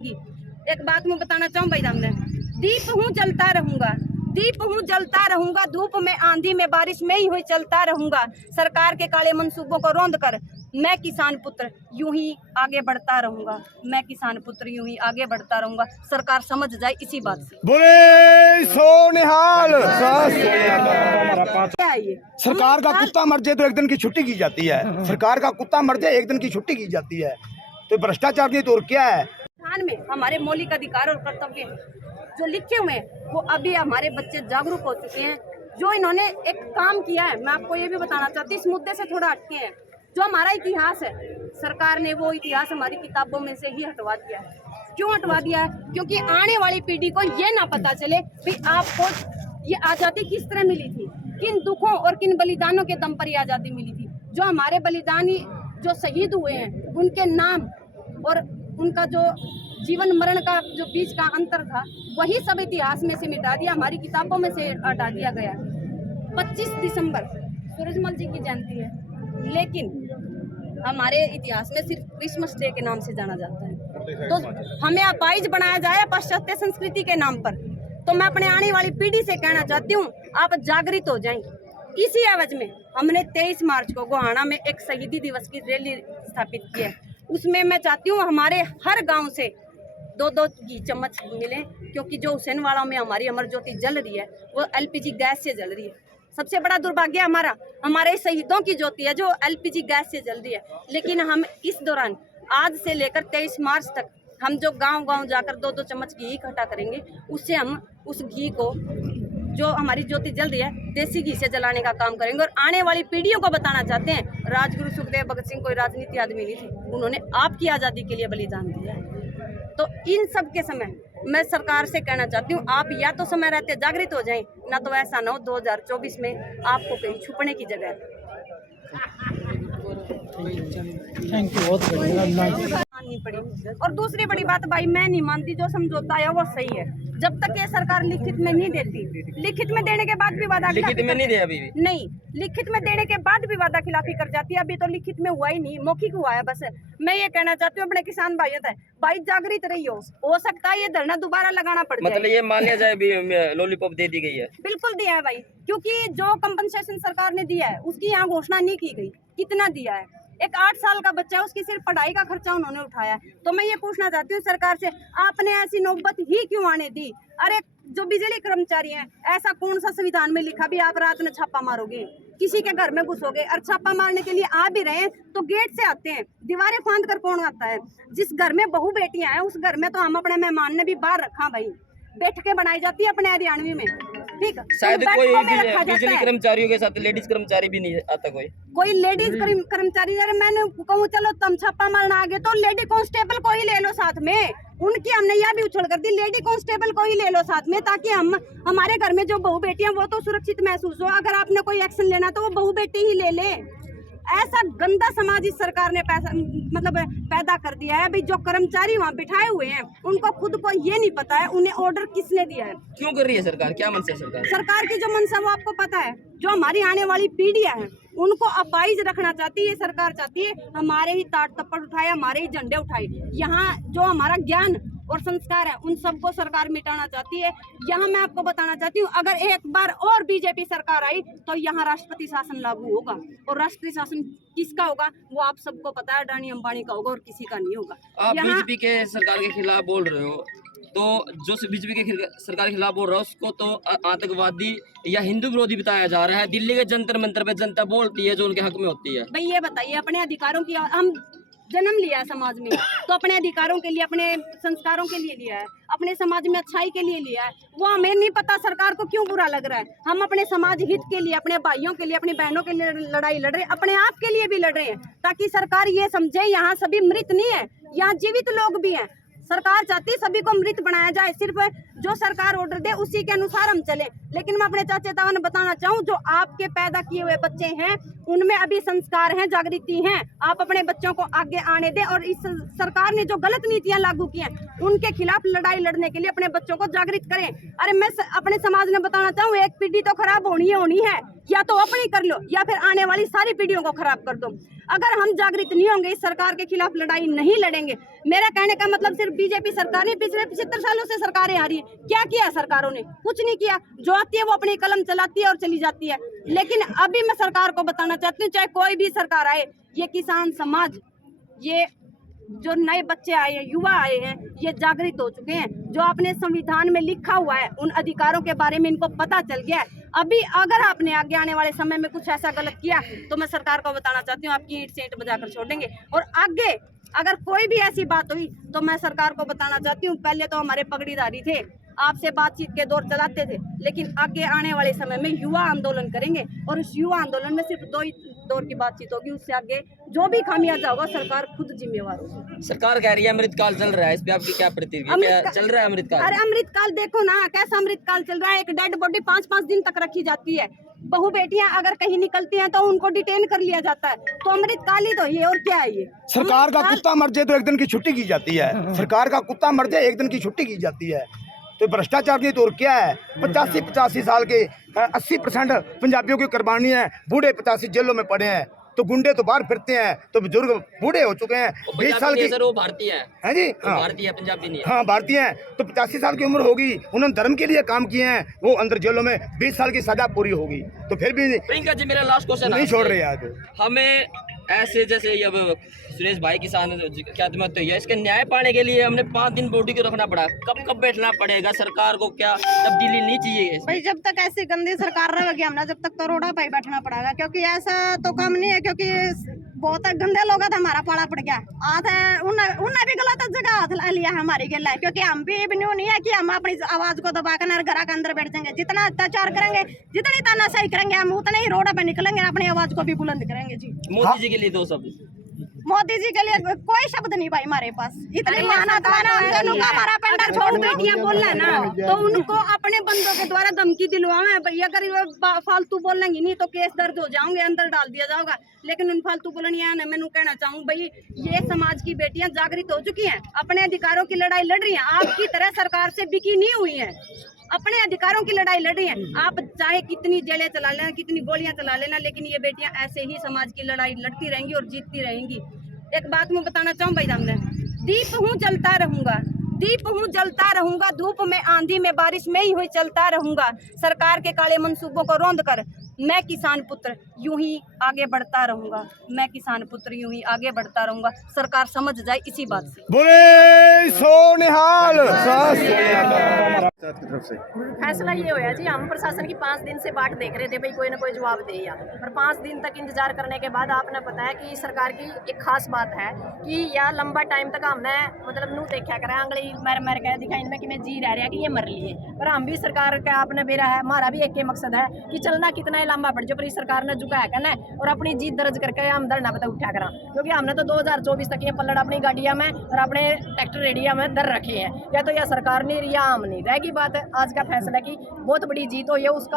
एक बात मैं बताना चाहूँ भाई सामने, दीप हूँ जलता रहूंगा, दीप हूँ जलता रहूंगा, धूप में आंधी में बारिश में ही हुई चलता रहूंगा। सरकार के काले मंसूबों को रौंद कर मैं किसान पुत्र यूं ही आगे बढ़ता रहूंगा, मैं किसान पुत्र यूं ही आगे बढ़ता रहूंगा। सरकार समझ जाए इसी बात से। बोले सो निहाल। क्या है ये? सरकार का कुत्ता मर जाए तो एक दिन की छुट्टी की जाती है, सरकार का कुत्ता मर जाए एक दिन की छुट्टी की जाती है, तो भ्रष्टाचार नहीं तो और क्या है। संविधान में हमारे मौलिक अधिकार और कर्तव्य जो लिखे हुए हैं वो अभी हमारे बच्चे जागरूक हो चुके हैं। जो इन्होंने एक काम किया है, मैं आपको ये भी बताना चाहती हूँ, इस मुद्दे से थोड़ा हटके हैं। जो हमारा इतिहास है, सरकार ने वो इतिहास हमारी किताबों में से ही हटवा दिया है। क्यों हटवा दिया है? क्योंकि आने वाली पीढ़ी को ये ना पता चले कि आपको ये आज़ादी किस तरह मिली थी, किन दुखों और किन बलिदानों के दम पर ये आज़ादी मिली थी। जो हमारे बलिदानी जो शहीद हुए हैं उनके नाम और उनका जो जीवन मरण का जो बीच का अंतर था वही सब इतिहास में से मिटा दिया, हमारी किताबों में से हटा दिया गया। 25 दिसंबर सूरजमल जी की जयंती है, लेकिन हमारे इतिहास में सिर्फ क्रिसमस डे के नाम से जाना जाता है। तो हमें अपाहिज बनाया जाए पाश्चात्य संस्कृति के नाम पर। तो मैं अपने आने वाली पीढ़ी से कहना चाहती हूँ, आप जागृत हो जाएं। इसी एवज में हमने 23 मार्च को गोहाना में एक शहीदी दिवस की रैली स्थापित की है। उसमें मैं चाहती हूँ हमारे हर गांव से 2-2 घी चम्मच मिले, क्योंकि जो हुसैनवाड़ा में हमारी अमर ज्योति जल रही है वो LPG गैस से जल रही है। सबसे बड़ा दुर्भाग्य हमारे शहीदों की ज्योति है जो LPG गैस से जल रही है। लेकिन हम इस दौरान आज से लेकर 23 मार्च तक हम जो गांव-गांव जाकर 2-2 चम्मच घी इकट्ठा करेंगे, उससे हम उस घी को जो हमारी ज्योति जल रही है देसी घी से जलाने का काम करेंगे। और आने वाली पीढ़ियों को बताना चाहते हैं, राजगुरु सुखदेव भगत सिंह कोई राजनीति आदमी नहीं थे, उन्होंने आपकी आज़ादी के लिए बलिदान दिया है। तो इन सब के समय मैं सरकार से कहना चाहती हूँ, आप या तो समय रहते जागृत हो जाएं, ना तो ऐसा ना हो 2024 में आपको कहीं छुपने की जगह है। थैंक यू, बहुत बढ़िया। माननी पड़ी। और दूसरी बड़ी बात भाई, मैं नहीं मानती जो समझौता है वो सही है, जब तक ये सरकार लिखित में नहीं देती। लिखित में देने के बाद भी वादा लिखित में नहीं दिया अभी भी। नहीं, लिखित में देने के बाद भी वादा खिलाफी कर जाती है। अभी तो लिखित में हुआ ही नहीं, मौखिक हुआ है बस। मैं ये कहना चाहती हूँ अपने किसान भाइयों से, भाई जागृत रहियो, हो सकता है ये धरना दोबारा लगाना पड़ जाए। मतलब ये मान लिया जाए भी लॉलीपॉप दे दी गई है? बिल्कुल दिया है भाई, क्योंकि जो कंपनसेशन सरकार ने दिया है उसकी यहाँ घोषणा नहीं की गई। कितना दिया है? एक 8 साल का बच्चा है, उसकी सिर्फ पढ़ाई का खर्चा उन्होंने उठाया है। तो मैं ये पूछना चाहती हूँ सरकार से, आपने ऐसी नौबत ही क्यों आने दी? अरे जो बिजली कर्मचारी हैं, ऐसा कौन सा संविधान में लिखा भी आप रात में छापा मारोगे, किसी के घर में घुसोगे? और छापा मारने के लिए आ भी रहे हैं तो गेट से आते हैं, दीवारें फांद कर कौन आता है? जिस घर में बहू बेटियां हैं उस घर में तो हम अपने मेहमान ने भी बाहर रखा भाई, बैठ के बनाई जाती है अपने हरियाणवी में, ठीक। शायद कोई बिजली कर्मचारियों के साथ लेडीज कर्मचारी भी नहीं आता, कोई लेडीज कर्मचारी। मैंने कहूँ चलो तुम छापा मारना आगे तो लेडी कांस्टेबल को ही ले लो साथ में, उनकी हमने यह भी उछल कर दी, लेडी कांस्टेबल को ही ले लो साथ में, ताकि हम हमारे घर में जो बहू बेटियां वो तो सुरक्षित महसूस हो। अगर आपने कोई एक्शन लेना तो वो बहू बेटी ही ले ले। ऐसा गंदा समाज इस सरकार ने पैदा कर दिया है। भाई जो कर्मचारी वहाँ बिठाए हुए हैं उनको खुद को ये नहीं पता है उन्हें ऑर्डर किसने दिया है। क्यों कर रही है सरकार? क्या मनसा है सरकार की जो मनसा वो आपको पता है। जो हमारी आने वाली पीढ़ियां हैं उनको अपाहिज रखना चाहती है सरकार, चाहती है हमारे ही ताट तप्पड़ उठाए, हमारे ही झंडे उठाए। यहाँ जो हमारा ज्ञान और संस्कार है उन सबको सरकार मिटाना चाहती है। यहाँ मैं आपको बताना चाहती हूँ, अगर एक बार और बीजेपी सरकार आई तो यहाँ राष्ट्रपति शासन लागू होगा। और राष्ट्रीय शासन किसका होगा वो आप सबको पता है, अडानी अंबानी का होगा और किसी का नहीं होगा। आप बीजेपी के सरकार के खिलाफ बोल रहे हो, तो जो बीजेपी के सरकार के खिलाफ बोल रहा है उसको तो आतंकवादी या हिंदू विरोधी बताया जा रहा है। दिल्ली के जंतर मंतर पे जनता बोलती है जो उनके हक में होती है। भाई ये बताइए, अपने अधिकारों की हम जन्म लिया है समाज में, तो अपने अधिकारों के लिए, अपने संस्कारों के लिए लिया है, अपने समाज में अच्छाई के लिए लिया है। वो हमें नहीं पता सरकार को क्यों बुरा लग रहा है। हम अपने समाज हित के लिए, अपने भाइयों के लिए, अपनी बहनों के लिए लड़ाई लड़ रहे हैं, अपने आप के लिए भी लड़ रहे हैं, ताकि सरकार ये समझे यहाँ सभी मृत नहीं है, यहाँ जीवित लोग भी हैं। सरकार चाहती है सभी को मृत बनाया जाए, सिर्फ जो सरकार ऑर्डर दे उसी के अनुसार हम चले। लेकिन मैं अपने चाचे ताऊ ने बताना चाहूँ, जो आपके पैदा किए हुए बच्चे हैं उनमें अभी संस्कार हैं, जागृति हैं। आप अपने बच्चों को आगे आने दें और इस सरकार ने जो गलत नीतियां लागू की हैं उनके खिलाफ लड़ाई लड़ने के लिए अपने बच्चों को जागृत करें। अरे मैं अपने समाज में बताना चाहूँ, एक पीढ़ी तो खराब होनी है, या तो अपनी कर लो या फिर आने वाली सारी पीढ़ियों को खराब कर दो। अगर हम जागृत नहीं होंगे, इस सरकार के खिलाफ लड़ाई नहीं लड़ेंगे। मेरा कहने का मतलब सिर्फ बीजेपी सरकार नहीं, पिछले 75 सालों से सरकारें आ रही है। क्या किया सरकारों ने? कुछ नहीं किया। जो आती है वो अपनी कलम चलाती है और चली जाती है। लेकिन अभी मैं सरकार को बताना चाहती हूँ, चाहे कोई भी सरकार आए, ये किसान समाज, ये जो नए बच्चे आए हैं, युवा आए हैं, ये जागृत हो चुके हैं। जो अपने संविधान में लिखा हुआ है उन अधिकारों के बारे में इनको पता चल गया है। अभी अगर आपने आगे आने वाले समय में कुछ ऐसा गलत किया तो मैं सरकार को बताना चाहती हूँ, आपकी ईंट से ईंट बजाकर छोड़ेंगे। और आगे अगर कोई भी ऐसी बात हुई तो मैं सरकार को बताना चाहती हूँ, पहले तो हमारे पगड़ीधारी थे, आपसे बातचीत के दौर चलाते थे, लेकिन आगे आने वाले समय में युवा आंदोलन करेंगे और उस युवा आंदोलन में सिर्फ 2 ही दौर की बातचीत होगी। उससे आगे जो भी खामियाजा होगा सरकार खुद जिम्मेवार होगी। सरकार कह रही है अमृतकाल चल रहा है, इस पे आपकी क्या प्रतिक्रिया? क्या चल रहा है अमृतकाल? अरे अमृतकाल देखो ना, कैसा अमृतकाल चल रहा है। एक डेड बॉडी 5-5 दिन तक रखी जाती है। बहू बेटियां अगर कहीं निकलती हैं तो उनको डिटेन कर लिया जाता है। तो अमृतकाल ही तो ये, और क्या है ये? सरकार का कुत्ता मर जाए तो एक दिन की छुट्टी की जाती है। सरकार का कुत्ता मर जाए एक दिन की छुट्टी की जाती है। तो भ्रष्टाचार की तो और क्या है? 85 साल के 80% पंजाबियों की कुर्बानी है। बूढ़े 85 जेलों में पड़े हैं, तो गुंडे तो बाहर फिरते हैं, तो बुजुर्ग बूढ़े हो चुके हैं। 20 साल की, वो भारतीय है जी, भारतीय है, पंजाबी नहीं है। हाँ भारतीय हैं। तो 85 साल की उम्र होगी, उन्होंने धर्म के लिए काम किए हैं, वो अंदर जेलों में 20 साल की सजा पूरी होगी, तो फिर भी प्रियंका जी, मेरा लास्ट क्वेश्चन नहीं छोड़ रहे आज। हमें ऐसे जैसे अब सुरेश भाई किसान की आत्महत्या हुई है, इसके न्याय पाने के लिए हमने 5 दिन बॉडी को रखना पड़ा। कब बैठना पड़ेगा? सरकार को क्या तब्दीली नहीं चाहिए? भाई जब तक ऐसी गंदी सरकार रहेगी हमने, जब तक तो रोड़ा पे बैठना पड़ेगा, क्योंकि ऐसा तो काम नहीं है। क्योंकि बहुत गंदे लोग थे, हमारा पाला पड़ गया। उन्हें भी गलत जगह हाथ लिया हमारी गला, क्योंकि हम भी न्यू नहीं है कि हम अपनी आवाज को दबाकर घर के अंदर बैठ जाएंगे। जितना अत्याचार करेंगे, जितनी तानाशाही करेंगे, हम उतने ही रोड पे निकलेंगे, अपनी आवाज को भी बुलंद करेंगे। जी, मोदी जी के लिए 2 शब्द। मोदी जी के लिए कोई शब्द नहीं भाई हमारे पास। इतनी मेहनत हमारा पेंटर छोड़ दो। बेटियां बोलना ना तो उनको अपने बंदों के द्वारा धमकी दिलवाएं भाई, अगर ये फालतू बोलेंगी नहीं तो केस दर्ज हो जाओगे, अंदर डाल दिया जाओगा। लेकिन उन फालतू बोलनिया ने मैंने कहना चाहूँ भाई, ये समाज की बेटियां जागृत हो चुकी हैं, अपने अधिकारों की लड़ाई लड़ रही हैं। आपकी तरह सरकार से बिकी नहीं हुई है, अपने अधिकारों की लड़ाई लड़ रही हैं। आप चाहे कितनी जेलें चला लेना, कितनी गोलियां चला लेना, लेकिन ये बेटियां ऐसे ही समाज की लड़ाई लड़ती रहेंगी और जीतती रहेंगी। एक बात मैं बताना चाहूँ भाई सामने, दीप हूँ जलता रहूंगा, दीप हूँ जलता रहूंगा, धूप में आंधी में बारिश में ही हुई चलता रहूंगा। सरकार के काले मंसूबों को रौंद कर मैं किसान पुत्र यूं ही आगे बढ़ता रहूंगा, मैं किसान पुत्र यूं ही आगे बढ़ता रहूंगा। सरकार समझ जाए इसी बात से। बोले सो निहाल। फैसला ये होया जी, हम प्रशासन की 5 दिन से बाट देख रहे थे भाई कोई ना कोई जवाब दे या, पर 5 दिन तक इंतजार करने के बाद आपने बताया कि सरकार की एक खास बात है कि यह लंबा टाइम तक हमने मतलब नू देखा करें आंगली मर के दिखाई में कि मैं जी रह रहा कि ये मर लिए। पर हम भी सरकार का आपने बेरा है, हमारा भी एक ही मकसद है कि चलना कितना लंबा पड़ जाए पर इस सरकार ने झुकाया करना और अपनी जीत दर्ज करके हम धरना पता उठा करा। क्योंकि हमने तो 2024 तक ये पल्लड़ अपनी गाड़ियां में और अपने ट्रैक्टर रेडिया में दर रखे हैं। या तो यह सरकार नहीं या हम नहीं रहेगी। बात आज का फैसला की बहुत बड़ी जीत हुई है उसका